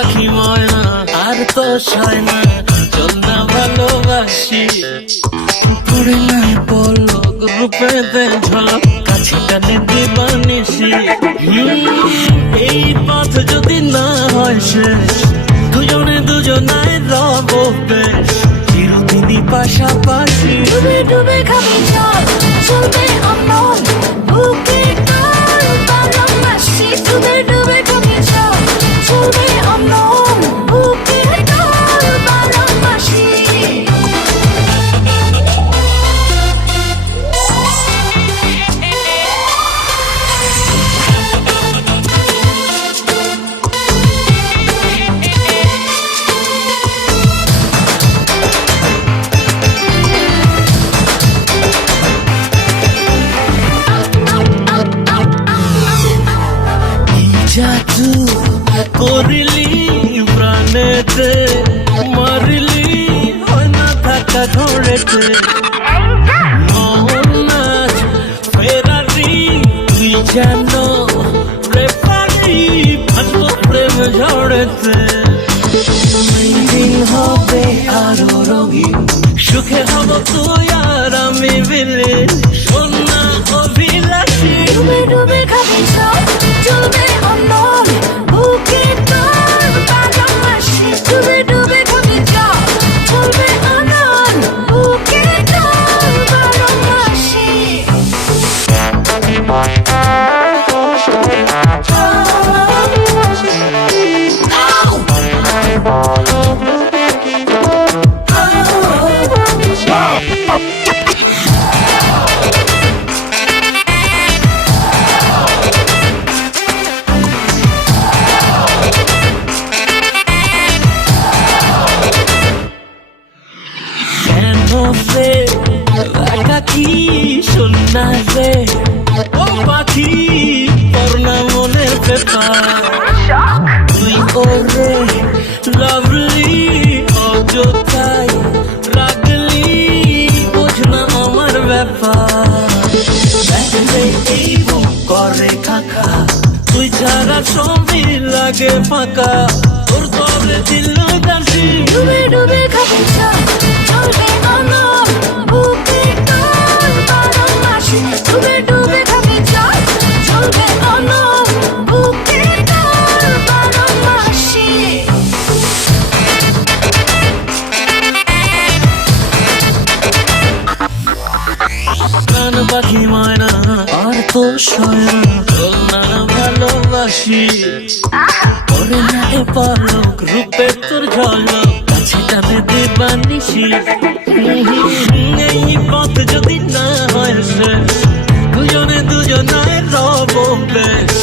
পাখি ময়না আর তো সয় না, চল না ভালোবাসি। পড়ে নাই পলক রূপেতে ঝলক, কাছে টানে দিবানিসি। এই পথ যদি না হয় শেষ, দুজনে দুজনায় রব বেশ, চিরদিনই পাশাপাশি। ডুবে ডুবে খাবি জল, চলবে অমন বুকে কাল ভালোবাসি। ডুবে ডুবে খাবি জল, চলবে অমন বুকে কাল ভালোবাসি। জাদু করিলি প্রাণেতে, মারিলি হয় না থাকা ঘরেতে। নাচ ফেরারি তুই যেন রেফারি, ভাসবো প্রেম ঝড়েতে। দিন হবে আরো রঙিন, সুখে হব তুই আর আমি মিলে, সোনা অভিলাষী। ডুবে ডুবে খাবি জল, চলবে অমন বুকে কাল ভালোবাসি। ডুবে ডুবে খাবি জল, চলবে অমন বুকে কাল ভালোবাসি। একাকি শোনা রে ও পাখি, তোর না মনের ব্যাপার। তুই ওরে লাভলি অযথায় রাগলি, বোঝ না আমার ব্যাপার। দেখলে এই বুক করে খাখা, তুই ছাড়া সবই লাগে ফাঁকা, তোর তবে দিল দাসী। ডুবে ডুবে খাবি জল, চলবে অমন বুকে কাল ভালোবাসি। ডুবে ডুবে খাবি জল, চলবে অমন বুকে কাল ভালোবাসি। কান পাখি ময়না আর তো সয় না, চল না ভালোবাসি। পরে না এ পলক রূপে তোর ঝলক, কাছে টানে দিবানিসি। এই পথ যদি না হয় শেষ, দুজনে দুজনায় রব বেশ,